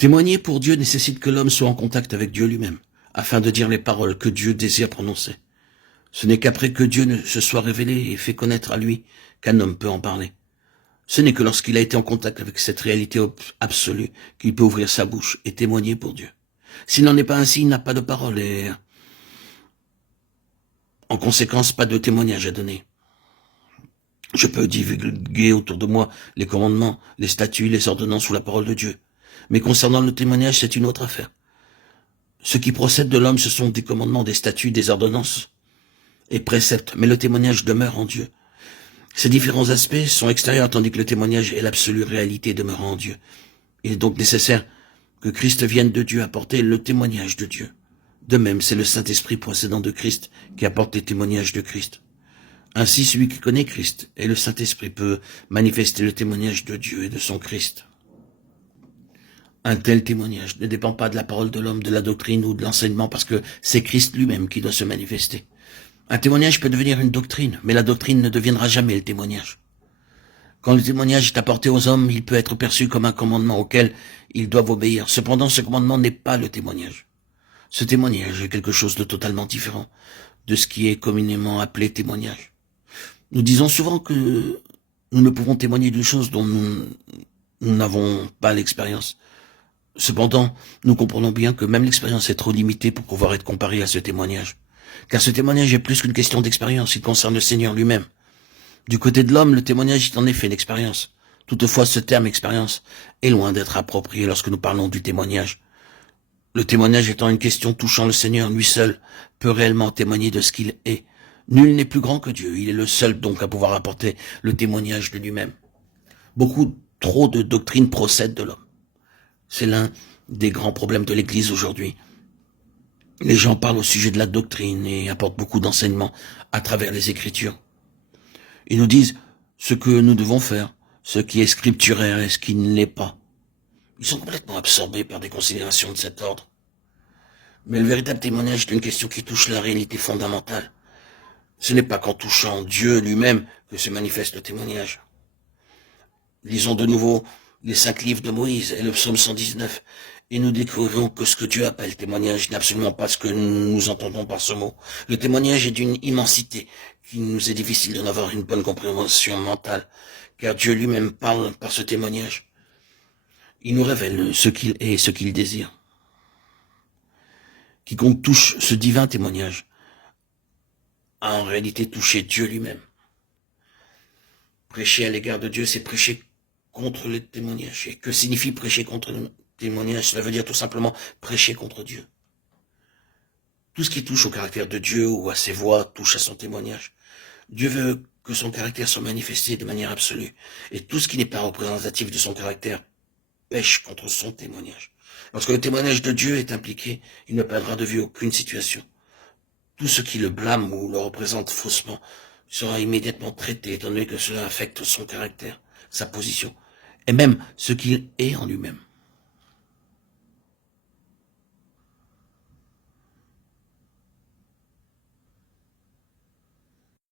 Témoigner pour Dieu nécessite que l'homme soit en contact avec Dieu lui-même, afin de dire les paroles que Dieu désire prononcer. Ce n'est qu'après que Dieu ne se soit révélé et fait connaître à lui qu'un homme peut en parler. Ce n'est que lorsqu'il a été en contact avec cette réalité absolue qu'il peut ouvrir sa bouche et témoigner pour Dieu. S'il n'en est pas ainsi, il n'a pas de parole et, en conséquence, pas de témoignage à donner. Je peux divulguer autour de moi les commandements, les statuts, les ordonnances ou la parole de Dieu. Mais concernant le témoignage, c'est une autre affaire. Ce qui procède de l'homme, ce sont des commandements, des statuts, des ordonnances et préceptes, mais le témoignage demeure en Dieu. Ces différents aspects sont extérieurs, tandis que le témoignage est l'absolue réalité demeurant en Dieu. Il est donc nécessaire que Christ vienne de Dieu apporter le témoignage de Dieu. De même, c'est le Saint-Esprit procédant de Christ qui apporte les témoignages de Christ. Ainsi, celui qui connaît Christ et le Saint-Esprit peut manifester le témoignage de Dieu et de son Christ. Un tel témoignage ne dépend pas de la parole de l'homme, de la doctrine ou de l'enseignement, parce que c'est Christ lui-même qui doit se manifester. Un témoignage peut devenir une doctrine, mais la doctrine ne deviendra jamais le témoignage. Quand le témoignage est apporté aux hommes, il peut être perçu comme un commandement auquel ils doivent obéir. Cependant, ce commandement n'est pas le témoignage. Ce témoignage est quelque chose de totalement différent de ce qui est communément appelé témoignage. Nous disons souvent que nous ne pouvons témoigner d'une chose dont nous n'avons pas l'expérience. Cependant, nous comprenons bien que même l'expérience est trop limitée pour pouvoir être comparée à ce témoignage. Car ce témoignage est plus qu'une question d'expérience, il concerne le Seigneur lui-même. Du côté de l'homme, le témoignage est en effet une expérience. Toutefois, ce terme expérience est loin d'être approprié lorsque nous parlons du témoignage. Le témoignage étant une question touchant le Seigneur, lui seul peut réellement témoigner de ce qu'il est. Nul n'est plus grand que Dieu, il est le seul donc à pouvoir apporter le témoignage de lui-même. Trop de doctrines procèdent de l'homme. C'est l'un des grands problèmes de l'Église aujourd'hui. Les gens parlent au sujet de la doctrine et apportent beaucoup d'enseignements à travers les Écritures. Ils nous disent ce que nous devons faire, ce qui est scripturaire et ce qui ne l'est pas. Ils sont complètement absorbés par des considérations de cet ordre. Mais le véritable témoignage est une question qui touche la réalité fondamentale. Ce n'est pas qu'en touchant Dieu lui-même que se manifeste le témoignage. Lisons de nouveau les 5 livres de Moïse et le psaume 119, et nous découvrirons que ce que Dieu appelle témoignage n'est absolument pas ce que nous entendons par ce mot. Le témoignage est d'une immensité qu'il nous est difficile d'en avoir une bonne compréhension mentale, car Dieu lui-même parle par ce témoignage. Il nous révèle ce qu'il est et ce qu'il désire. Quiconque touche ce divin témoignage a en réalité touché Dieu lui-même. Prêcher à l'égard de Dieu, c'est prêcher contre le témoignage. Et que signifie prêcher contre le témoignage? Cela veut dire tout simplement prêcher contre Dieu. Tout ce qui touche au caractère de Dieu ou à ses voies touche à son témoignage. Dieu veut que son caractère soit manifesté de manière absolue. Et tout ce qui n'est pas représentatif de son caractère pêche contre son témoignage. Lorsque le témoignage de Dieu est impliqué, il ne perdra de vue aucune situation. Tout ce qui le blâme ou le représente faussement sera immédiatement traité, étant donné que cela affecte son caractère, sa position, et même ce qu'il est en lui-même.